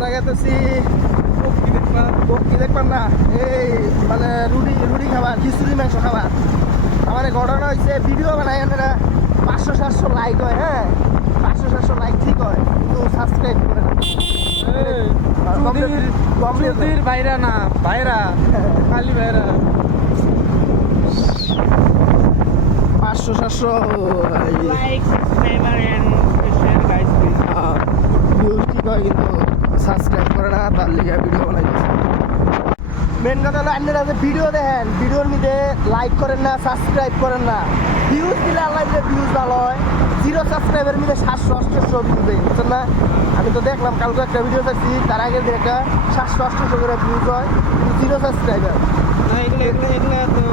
আমরা গেতেছি কি দেখবেন না এই মানে রুটি খাবার খিচুড়ি মাংস খাবার। আমার ঘটনা হয়েছে ভিডিও বানাই এনারা 500-700 লাইক হয়, হ্যাঁ 500-700 লাইক ঠিক হয়, কিন্তু সাবস্ক্রাইব করে না। চৌধুরীর ভাইরা না, ভাইরা খালি ভাইরা 500-700 like subscriber and share guys please. Views ঠিক হয় কিন্তু সাবস্ক্রাইব করে না, তার লিগে ভিডিও বানাইতেছে। মেন কথা হলো আপনারা যে ভিডিও দেখেন, ভিডিওর মধ্যে লাইক করেন না, সাবস্ক্রাইব করেন না। ভিউজ দিলে আল্লাহ দিলে ভিউজ ভালো হয়। 0 সাবস্ক্রাইবের মধ্যে 700-800 ভিউজ দেয়, বুঝছেন না? আমি তো দেখলাম কালকে একটা ভিডিও দেখছি, তার আগের দিন একটা 700-800 করে ভিউজ হয়, কিন্তু 0 সাবস্ক্রাইবার।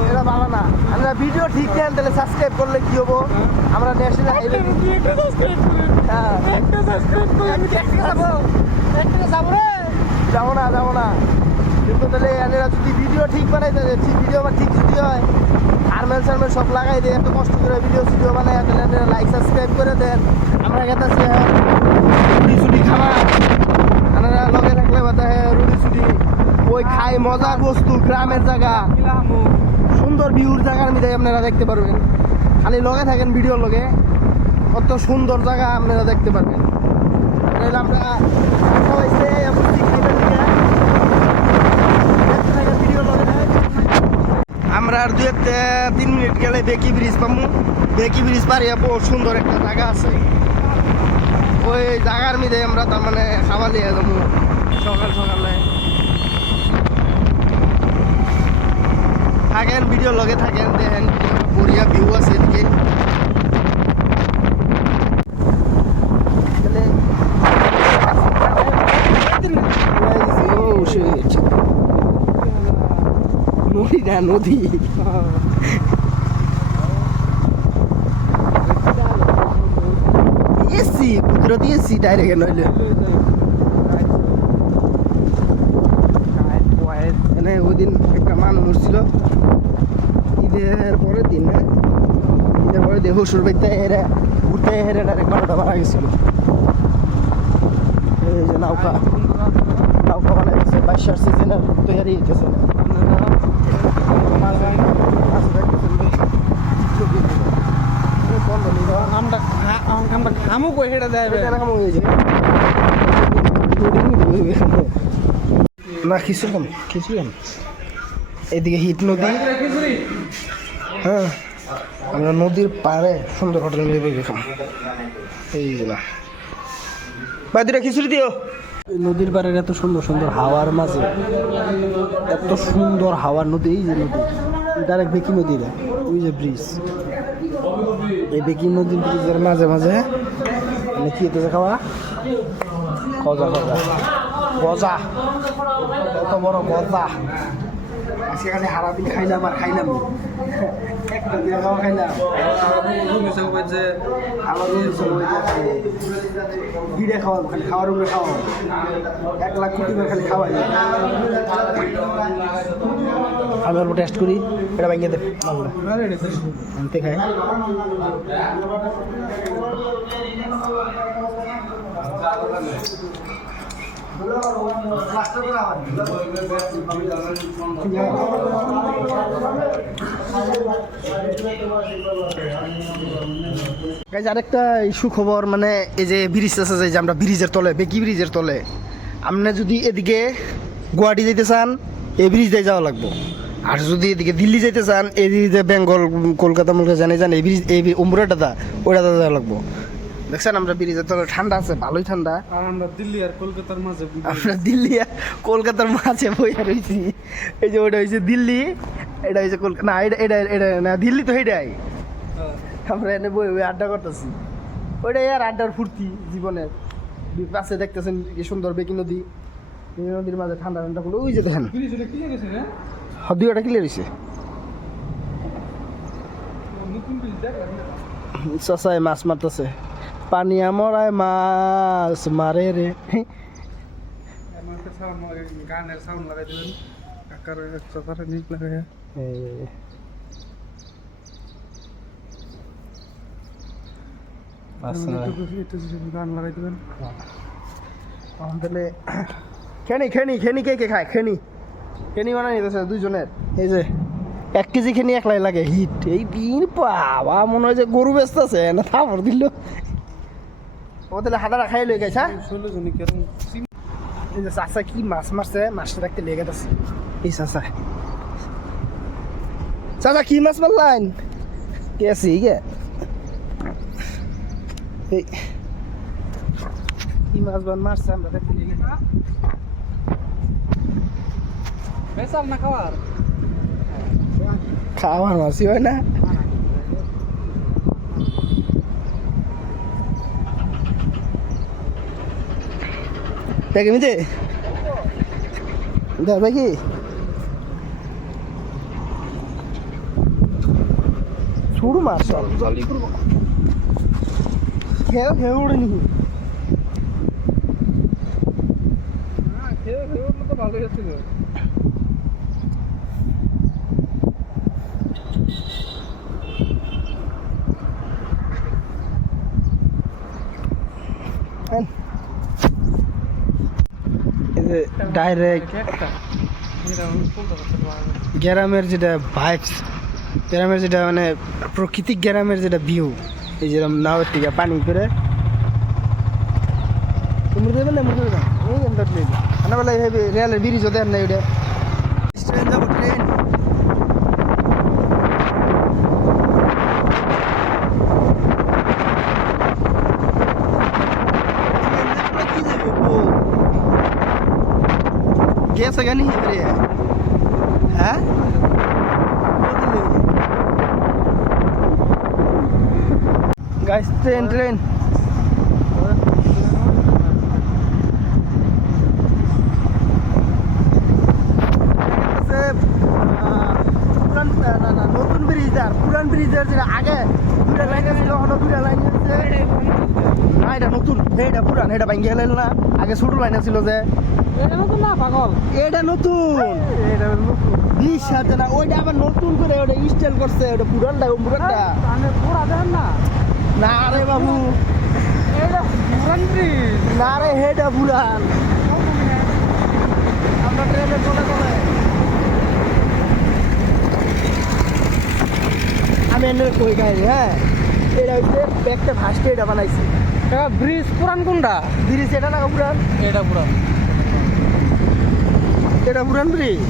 এটা ভালো না। আমরা ভিডিও ঠিক দেন তাহলে সাবস্ক্রাইব করলে কি হবো, আমরা ন্যাশনাল যাবো না কিন্তু তাহলে এনারা যদি ভিডিও ঠিক বানাই তাহলে ভিডিও বা ঠিক যদি হয় আর্মেল সার্মেল সব লাগাই দেয়, এত কষ্ট করে ভিডিও বানায়, তাহলে আপনারা লাইক সাবস্ক্রাইব করে দেন। আমরা গেতেছি রুটি ছুটি খাবার, আপনারা লগে থাকলে বাতা হ্যাঁ রুটি ছুটি ওই খাই মজার বস্তু, গ্রামের জায়গা, সুন্দর ভিউর জায়গার মধ্যে আপনারা দেখতে পারবেন। খালি লগে থাকেন ভিডিওর লগে, কত সুন্দর জায়গা আপনারা দেখতে পারবেন। আমরা আমরা আর 2-3 মিনিট গেলে বেকি ব্রিজ পাবো। বেকি ব্রিজ পারিয়া বহু সুন্দর একটা জায়গা আছে, ওই জায়গার মধ্যে আমরা তার মানে খাবার নিয়ে যাবো সকালে। থাকেন ভিডিও লগে থাকেন, দেখেন বড়িয়া ভিউ আছে এদিকে। নদী না নদী, এসি কুদরতি এসি ডাইরেক্ট নইলে এনে ওই দিন একটা মানুষ মরছিল ঈদের পরের দিন, ঈদের পরের দিন হুসুর বাড়িতে হেরে ঘুরতে হেরে ডাইরেক্ট বারোটা মারা গেছিল। এই যে নৌকা বানাইছে 22 সিজনের তৈরি হইতেছে। আমরা খামু কই হেটা দেয় না খিচুড়ি এদিকে হিট নদী, হ্যাঁ আমরা নদীর পাড়ে সুন্দর হোটেল মিলে দেখলাম। এই যে না ভাই 2টা খিচুড়ি দিও। এই নদীর পাড়ের এত সুন্দর সুন্দর হাওয়ার মাঝে, এত সুন্দর হাওয়ার নদী, এই যে নদী ডাইরেক্ট বেকি নদী, ওই যে ব্রিজ, এই বেকি নদীর ব্রিজের মাঝে মাঝে মানে কি হতেছে খাওয়া গজা, কত বড় গজা। আজকে খালি হারাবিন খাইলাম আর খাইলাম, একটা দিয়ে খাওয়া খাইলাম। গিরে খাওয়া খালি খাওয়ার উপরে খাওয়া 1 লাখ কোটি করে খালি খাওয়াই। আমি অল্প টেস্ট করি, এটা ভেঙে দে আনতে খাই। আরেকটা সুখবর, মানে এই যে ব্রিজ আছে যে আমরা ব্রিজের তলে, বেকি ব্রিজের তলে, আপনি যদি এদিকে গুয়াহাটি যেতে চান এই ব্রিজ দিয়ে যাওয়া লাগবো, আর যদি এদিকে দিল্লি যেতে চান এই যে বেঙ্গল কলকাতা জানে এই ব্রিজ, এই উমরাটা ওইটা যাওয়া লাগবো। দেখছেন আমরা ব্রিজের তলে, ঠান্ডা আছে, ভালোই ঠান্ডা। আর আমরা দিল্লি আর কলকাতার মাঝে, আমরা দিল্লি আর কলকাতার মাঝে বইয়া রয়েছি। এই যে ওইটা হয়েছে দিল্লি, এটা হয়েছে কলকাতা, না এটা না দিল্লি তো এটাই। আমরা এনে বই আড্ডা করতেছি, ওইটাই আর আড্ডার ফুর্তি জীবনের। পাশে দেখতেছেন কি সুন্দর বেকি নদী, এই নদীর মাঝে ঠান্ডা ঠান্ডা করলো। ওই যে দেখেন 2টা ক্লিয়ার হয়েছে। চাচায় মাছ মারতেছে, পানিয়া মরায় মাছ মারে রে। গানের সাউন্ড লাগাই দেবেন, কাকার চাচারে নিক লাগাই গান লাগাই দেবেন। তাহলে খেনি খেনি খেনি কে কে খায় খেনি খেনি বানাই নিতেছে দুইজনের এই যে 1 কেজি খেনি একলাই লাগে হিট এই দিন বাবা মনে হয় যে গরু ব্যস্ত আছে না থাপড় দিল ও তাহলে হাতাটা খাই লই গেছে হ্যাঁ 16 জনই কেরম এই যে চাচা কি মাছ মারছে মাছটা দেখতে লেগে গেছে এই চাচা চাচা কি মাছ মারলেন কে আছে গে এই কি মাছ বান মারছে আমরা দেখতে লেগে বেসাল না খাওয়ার খাওয়ার মাছই হয় না দেখে মিতে দেখ দেখি ছুড়ু মাছ সব জলদি করব খেয়ে খেয়ে উড়ে নি হ্যাঁ খেয়ে উঠলে তো ভালোই হচ্ছিল ডাইরেক্ট গ্রামের যেটা ভাইবস গ্রামের যেটা মানে প্রাকৃতিক গ্রামের যেটা ভিউ এই যেরকম নাওয়ের থেকে পানি করে মুরগি বলে মুরগি এই আমরা প্লেন আনা বলে হেবি রেলের ব্রিজ ওদের নাই ওটা ট্রেন যাব ট্রেন कैसा क्या नहीं है हैं गाइस ट्रेन ट्रेन নতুন ব্রিজের পুরান ব্রিজের যেটা আগে দুইটা লাইন ছিল হলো দুইটা লাইন হচ্ছে না এটা নতুন এটা পুরান এটা ভাঙ্গি গেল না আগে ছোট লাইন ছিল যে এটা নতুন না পাগল এটা নতুন বিশ্বাস না ওইটা আবার নতুন করে ওটা স্টাইল করছে ওটা পুরানটা পুরানটা আমি পুরা দেন না না রে বাবু এটা পুরান ব্রিজ না রে হেটা পুরান আমরা ট্রেনে চলে চলে আমি এনে কই গাই হ্যাঁ এটা হচ্ছে ব্যাগটা ফার্স্টে এটা বানাইছি এটা ব্রিজ পুরান কোনটা ব্রিজ এটা না পুরান এটা পুরান এটা পুরান ব্রিজ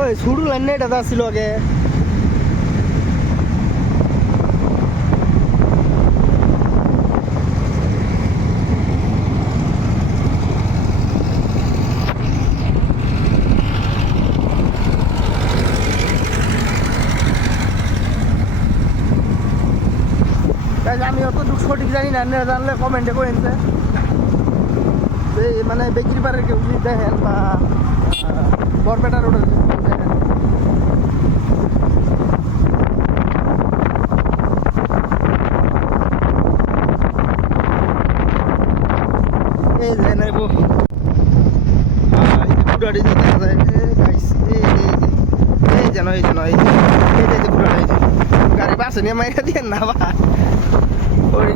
ওই শুরু লাইন না এটা ছিল আগে আমি অত দুঃখ সঠিক জানি না আপনারা জানলে কমেন্টে করেন মানে বেকির পাড়ের কেউ যদি দেখেন বা বরপেটা রোডের দেখেন এই যে নেব পুরাটি দেখা যায় এই যেন এই যেন এই যে পুরাটা এই যে গাড়ি পাশে নিয়ে মাইরা দিয়ে না বা ওই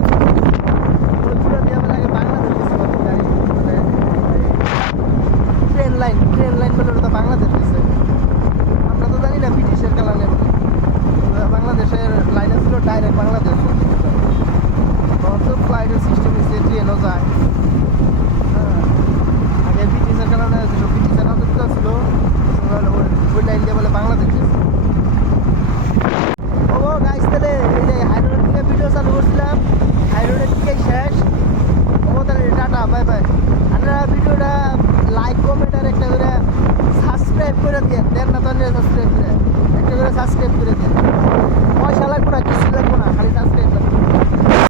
পুরা দিয়ে লাগে বাংলাদেশ গাড়ি ট্রেন লাইন বলে ওটা বাংলাদেশ হয়েছে আমরা তো জানি না ব্রিটিশের কালানে বাংলাদেশের লাইনে ছিল ডাইরেক্ট বাংলাদেশ তখন তো ফ্লাইটের সিস্টেম এসে ট্রেনও যায় হ্যাঁ আগে ব্রিটিশের কারণে যেসব ব্রিটিশের আন্দোলন ছিল ওই লাইন দিয়ে বলে বাংলাদেশ ও গাইস তাহলে এই যে হাইরোডের দিকে ভিডিও চালু করছিলাম হাইরোডের দিকে শেষ ও তাহলে টাটা বাই বাই আপনারা ভিডিওটা লাইক কমেন্ট আর একটা করে সাবস্ক্রাইব করে দিয়ে দেন না তো সাবস্ক্রাইব করে একটা করে সাবস্ক্রাইব করে দেন